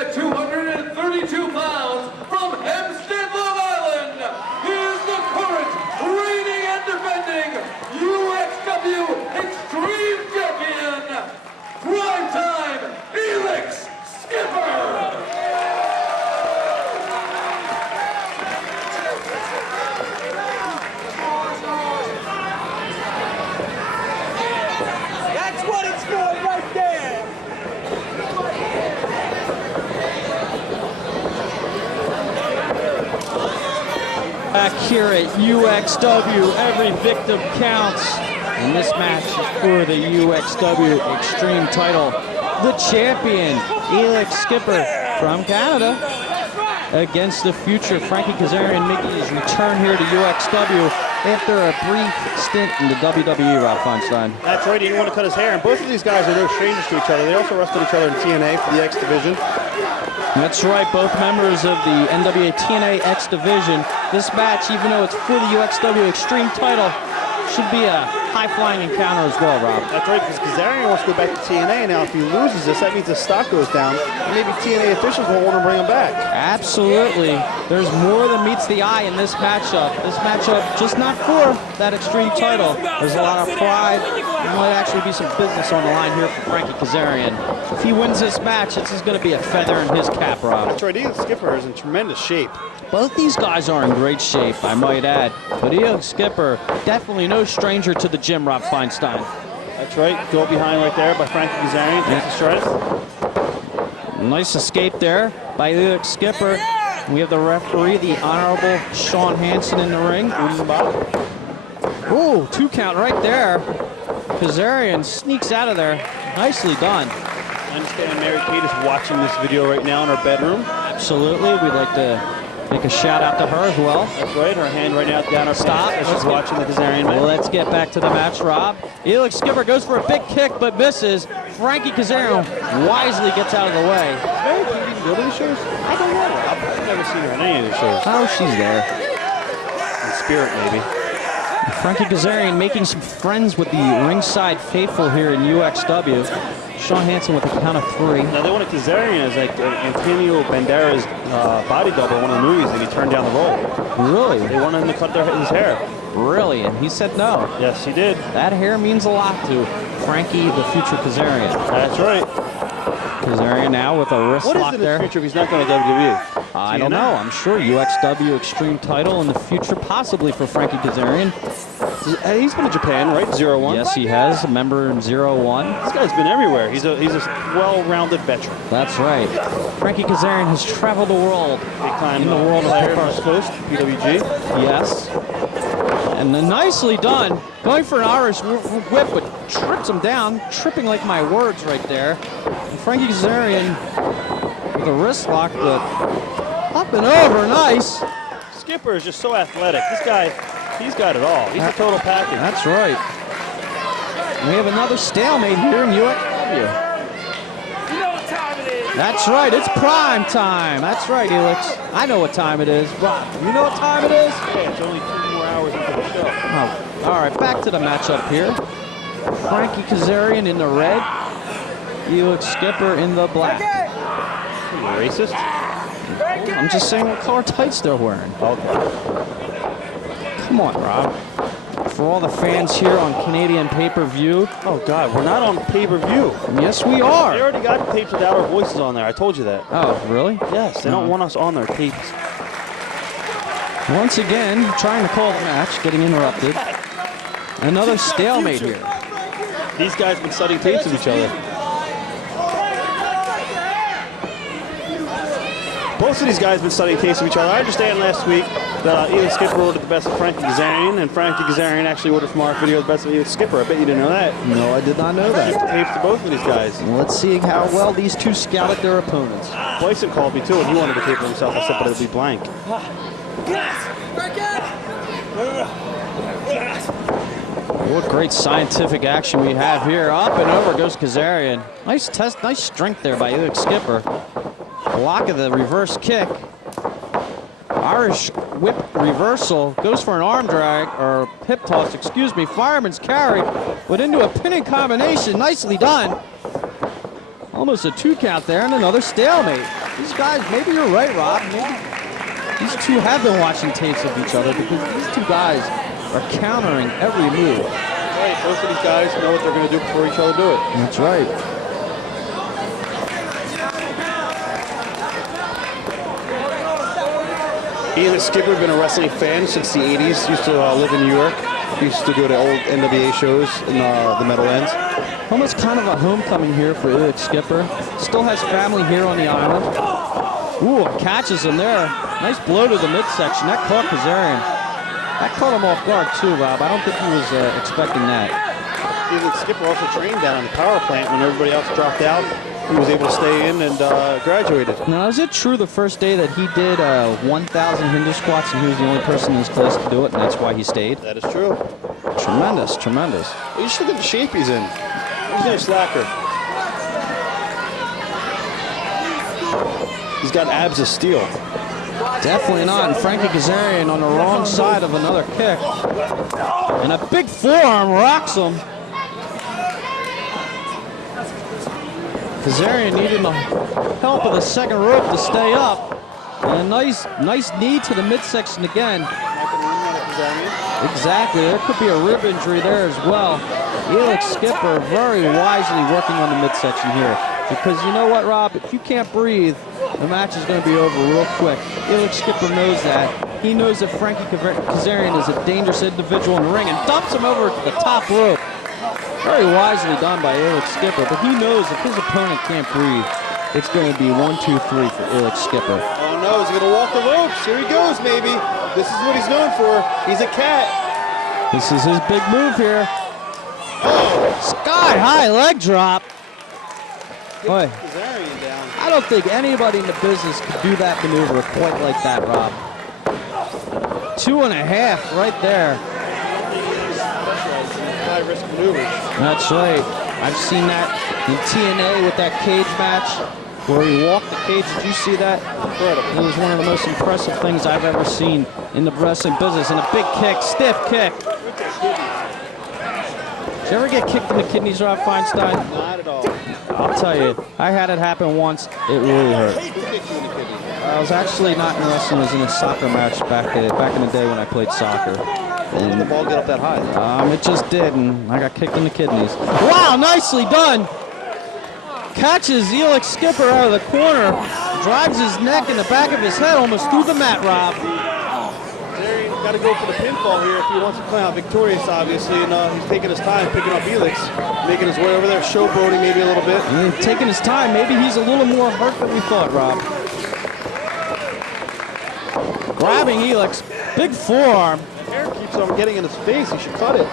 at 232 pounds from Hempstead, Long Island, is the current reigning and defending UXW Extreme Champion, primetime Elix Skipper. Back here at UXW, every victim counts. And this match is for the UXW Extreme title. The champion, Elix Skipper from Canada, against the future Frankie Kazarian, making his return here to UXW after a brief stint in the WWE, Rob Feinstein. That's right, he didn't want to cut his hair, and both of these guys are no strangers to each other. They also wrestled each other in TNA for the X Division. That's right, both members of the NWA TNA X Division. This match, even though it's for the UXW Extreme title, should be a high-flying encounter as well, Rob. That's right, because Kazarian wants to go back to TNA. Now, if he loses this, that means his stock goes down, and maybe TNA officials won't want to bring him back. Absolutely. There's more than meets the eye in this matchup. This matchup just not for that Extreme title. There's a lot of pride. There might actually be some business on the line here for Frankie Kazarian. If he wins this match, this is going to be a feather in his cap, Rob. That's right, Elix Skipper is in tremendous shape. Both these guys are in great shape, I might add. But Elix Skipper, definitely no stranger to the gym, Rob Feinstein. That's right, go behind right there by Frankie Kazarian. Takes the strength. Nice escape there by Elix Skipper. We have the referee, the Honorable Sean Hansen, in the ring. Ooh, 2 count right there. Kazarian sneaks out of there. Nicely done. I understand Mary Kate is watching this video right now in her bedroom. Absolutely. We'd like to make a shout out to her as well. That's right, her hand right now down her stop as she's watching the Kazarian match. Well, let's get back to the match, Rob. Elix Skipper goes for a big kick but misses. Frankie Kazarian wisely gets out of the way. Mary Kate even go to the shows? I don't know. I've never seen her in any of the shows. Oh, she's there. In spirit, maybe. Frankie Kazarian making some friends with the ringside faithful here in UXW. Sean Hansen with a count of 3. Now they wanted Kazarian as like Antonio Banderas' body double in one of the movies, and he turned down the role. Really? They wanted him to cut his hair. Really? And he said no. Yes, he did. That hair means a lot to Frankie, the future Kazarian. That's right. Kazarian now with a wrist lock there. What is in his future if he's not going to WWE? I don't know. I'm sure UXW Extreme title in the future, possibly for Frankie Kazarian. He's been to Japan, right? 0-1. Yes, he has. A member in 0-1. This guy's been everywhere. He's a well-rounded veteran. That's right. Frankie Kazarian has traveled the world. He climbed in the world of First Coast, PWG. Yes. And then nicely done. Going for an Irish whip, but trips him down. Tripping like my words right there. And Frankie Kazarian with a wrist lock, but up and over. Nice. Skipper is just so athletic. This guy, he's got it all. He's a total package. That's right. We have another stalemate here in UXW. You know what time it is. That's right. It's prime time. That's right, Elix. I know what time it is. Rob, you know what time it is? Yeah, it's only 2 more hours into the show. Oh, all right, back to the matchup here. Frankie Kazarian in the red. Elix Skipper in the black. Are you racist? I'm just saying what color tights they're wearing. Okay. Come on, Rob. For all the fans here on Canadian pay-per-view. Oh, God, we're not on pay-per-view. Yes, we are. They already got tapes without our voices on there. I told you that. Oh, really? Yes, they don't want us on their tapes. Once again, trying to call the match, getting interrupted. Another stalemate here. These guys have been studying tapes of each other. Both of these guys have been studying tapes of each other. I understand last week that Elix Skipper ordered the best of Frankie Kazarian, and Frankie Kazarian actually ordered from our video the best of Elix Skipper. I bet you didn't know that. No, I did not know that. Tapes to both of these guys. Let's see how well these two scouted their opponents. Bryson called me too, and he wanted to tape for himself. I said, but it'll be blank. What great scientific action we have here. Up and over goes Kazarian. Nice test, nice strength there by Elix Skipper. Block of the reverse kick. Irish whip reversal. Goes for an arm drag, or hip toss, excuse me. Fireman's carry, but into a pinning combination. Nicely done. Almost a 2 count there, and another stalemate. these guys, maybe you're right, Rob. Maybe these two have been watching tapes of each other because these two guys are countering every move. Right, both of these guys know what they're going to do before each other do it. That's right. Ian and Skipper have been a wrestling fan since the 80s. Used to live in New York. Used to go to old NWA shows in the Meadowlands. Almost kind of a homecoming here for Elix Skipper. Still has family here on the island. Ooh, catches him there. Nice blow to the midsection. That caught Kazarian. That caught him off guard too, Rob. I don't think he was expecting that. Elix Skipper also trained down on the power plant when everybody else dropped out. He was able to stay in and graduated. Now, is it true the first day that he did 1,000 Hindu squats and he was the only person in his class to do it, and that's why he stayed? That is true. Tremendous, tremendous. Well, you should look at the shape he's in. He's no slacker. He's got abs of steel. Definitely not. And Frankie Kazarian on the wrong side of another kick. And a big forearm rocks him. Kazarian needing the help of the second rope to stay up. And a nice knee to the midsection again. Exactly. There could be a rib injury there as well. Elix Skipper very wisely working on the midsection here. Because you know what, Rob? If you can't breathe, the match is going to be over real quick. Elix Skipper knows that. He knows that Frankie Kazarian is a dangerous individual in the ring and dumps him over to the top rope. Very wisely done by Elix Skipper, but he knows if his opponent can't breathe, it's going to be 1, 2, 3 for Elix Skipper. Oh no, he's going to walk the ropes. Here he goes, maybe. This is what he's known for. He's a cat. This is his big move here. Sky high leg drop. Boy, Kazarian down. I don't think anybody in the business could do that maneuver quite like that, Rob. 2.5 right there. High-risk maneuvers. That's right. I've seen that in TNA with that cage match where he walked the cage. Did you see that? Incredible. It was one of the most impressive things I've ever seen in the wrestling business. And a big kick, stiff kick. Did you ever get kicked in the kidneys, Rob Feinstein? Not at all. I'll tell you, I had it happen once. It really hurt. Who kicked you in the kidney? I was actually not in wrestling. I was in a soccer match back in the day when I played soccer. How did the ball get up that high? It just did, and I got kicked in the kidneys. Wow, nicely done. Catches Elix Skipper out of the corner, drives his neck in the back of his head almost through the mat, Rob. Kazarian got to go for the pinfall here if he wants to come out victorious, obviously, and he's taking his time picking up Elix, making his way over there, showboating maybe a little bit. And taking his time. Maybe he's a little more hurt than we thought, Rob. Grabbing Elix, big forearm. Hair keeps on getting in his face. He should cut it.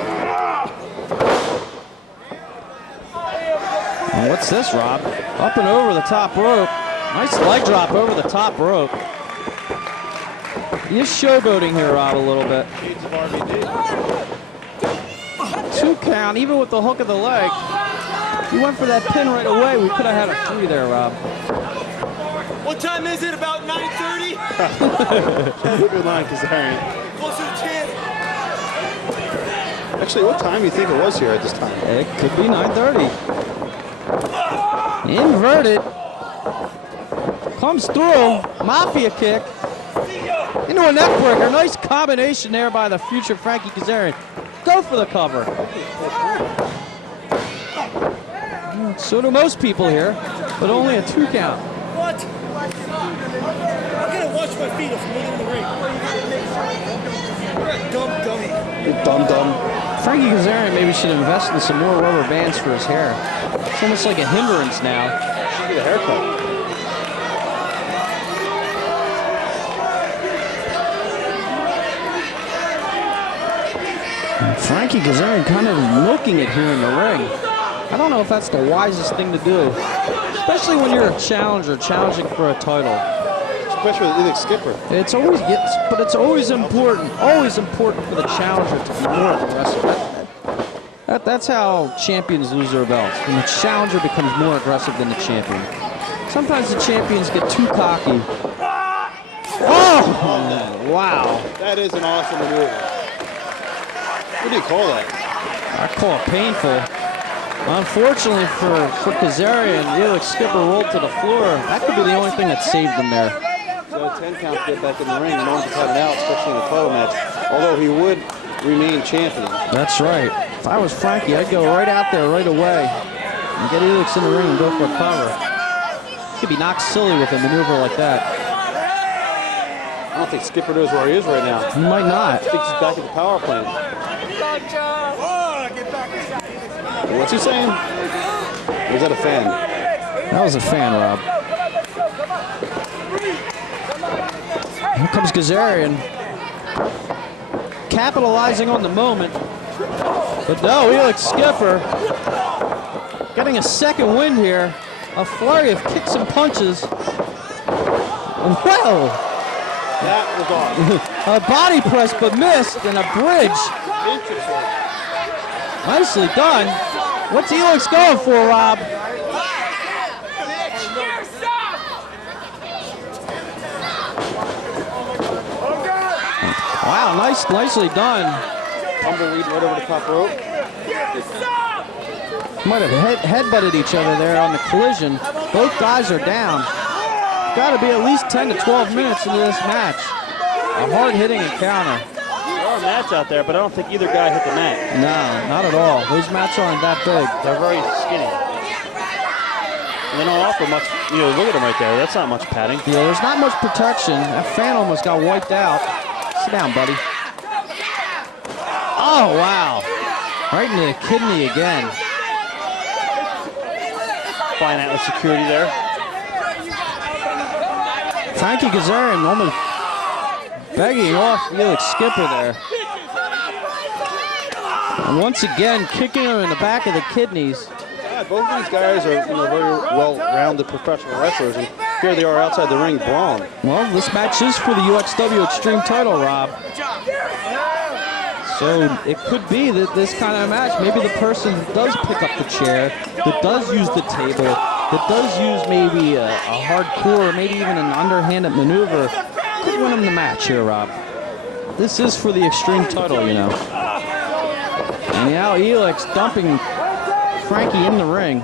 And what's this, Rob? Up and over the top rope. Nice leg drop over the top rope. He is showboating here, Rob, a little bit. Shades of RVD. 2 count, even with the hook of the leg. He went for that pin right away. We could have had a 3 there, Rob. What time is it? About 9:30? Good line, Kazarian. Closer to 10. Actually, what time do you think it was here at this time? It could be 9:30. Inverted. Comes through. Mafia kick. Into a neck breaker. Nice combination there by the future Frankie Kazarian. Go for the cover. So do most people here, but only a 2 count. What? I'm gonna watch my feet if I'm in the ring. You're a dumb dummy. Dum-dum. Frankie Kazarian maybe should invest in some more rubber bands for his hair. It's almost like a hindrance now. Should get a haircut. Frankie Kazarian kind of milking it here in the ring. I don't know if that's the wisest thing to do, especially when you're a challenger, challenging for a title. Especially with Elix Skipper. It's always important for the challenger to be more aggressive. That's how champions lose their belts, when the challenger becomes more aggressive than the champion. Sometimes the champions get too cocky. Oh, wow. That is an awesome maneuver. What do you call that? I call it painful. Unfortunately for Kazarian, Elix skipper rolled to the floor. That could be the only thing that saved him there. So a 10 count to get back in the ring. No one can have it out, especially in a title match. Although he would remain champion. That's right. If I was Frankie, I'd go right out there right away and get Elix in the ring and go for a cover. He could be knocked silly with a maneuver like that. I don't think Skipper knows where he is right now. He might not. I think he's back at the power plant. What's he saying? Or is that a fan? That was a fan, Rob. Here comes Kazarian. Capitalizing on the moment. But no, Elix skipper getting a second wind here. A flurry of kicks and punches. Well, That was off. a body press but missed and a bridge. Nicely done. What's Elix going for, Rob? Wow, nicely done. Tumbleweed right over the top rope. Might have headbutted each other there on the collision. Both guys are down. Got to be at least 10 to 12 minutes into this match. A hard-hitting encounter. There are mats out there, but I don't think either guy hit the mat. No, not at all. Those mats aren't that big. They're very skinny. And they don't offer much, you know, look at them right there. That's not much padding. Yeah, there's not much protection. That fan almost got wiped out. Sit down, buddy. Oh, wow. Right in the kidney again. Fine Atlas security there. Frankie Kazarian almost begging off Elix skipper there. And once again, kicking him in the back of the kidneys. Yeah, both of these guys are, you know, very well-rounded professional wrestlers, and here they are outside the ring brawling. Well, this match is for the UXW Extreme title, Rob. So it could be that this kind of match, maybe the person that does pick up the chair, that does use the table, that does use maybe a hardcore, maybe even an underhanded maneuver, could win him the match here, Rob. This is for the Extreme title, you know. And now Elix dumping Frankie in the ring.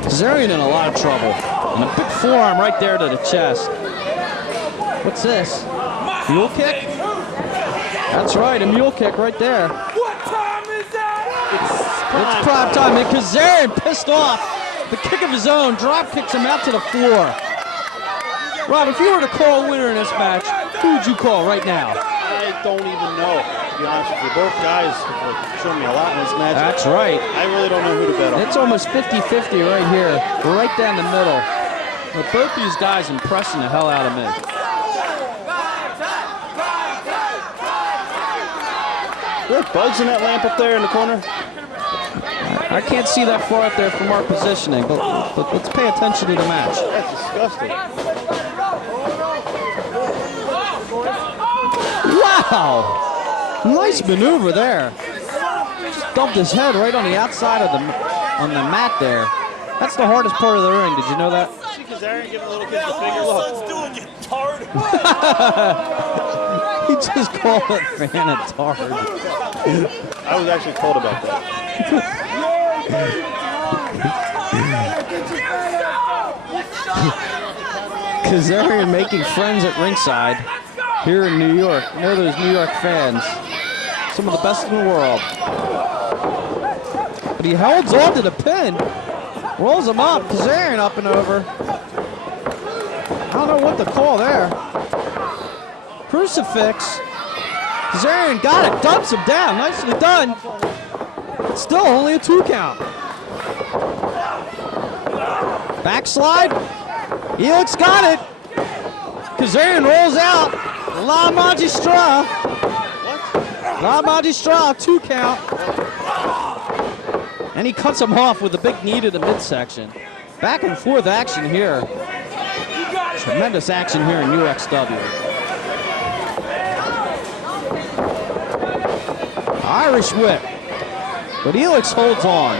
Kazarian in a lot of trouble. And a big forearm right there to the chest. What's this? Mule kick? That's right, a mule kick right there. What time is that? It's prime time. And Kazarian pissed off. The kick of his own drop kicks him out to the floor. Rob, if you were to call a winner in this match, who would you call right now? I don't even know, to be honest with you. Both guys have shown me a lot in this match. That's right. I really don't know who to bet on. It's almost 50-50 right here, right down the middle. But both these guys impressing the hell out of me. There are bugs in that lamp up there in the corner. I can't see that far up there from our positioning, but let's pay attention to the match. That's disgusting. Wow! Nice maneuver there. Just dumped his head right on the outside of on the mat there. That's the hardest part of the ring. Did you know that? See Kazarian giving a little kid the finger. Look. Doing you tard. He just called it fan a tard. I was actually told about that. Kazarian making friends at ringside here in New York. You know those New York fans. Some of the best in the world. But he holds on to the pin. Rolls him up. Kazarian up and over. I don't know what to call there. Crucifix. Kazarian got it. Dumps him down. Nicely done. Still only a 2 count. Backslide. Elix got it. Kazarian rolls out. La Magistra. La Magistra, 2 count. And he cuts him off with a big knee to the midsection. Back and forth action here. Tremendous action here in UXW. Irish whip. But Elix holds on.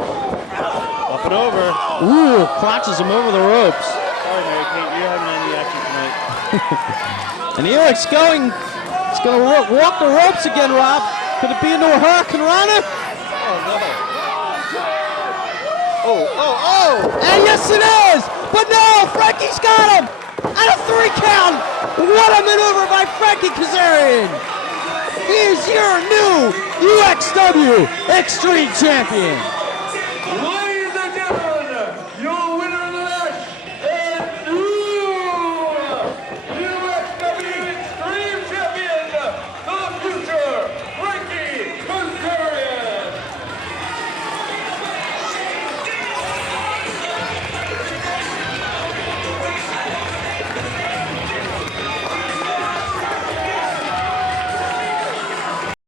Up and over. Ooh, crotches him over the ropes. Sorry, Mary Kate, you're having any action tonight. And Elix he's going to walk the ropes again, Rob. Could it be into a Hurricane Rana? And yes it is! But no, Frankie's got him! And a 3 count! What a maneuver by Frankie Kazarian! He is your new UXW Extreme Champion!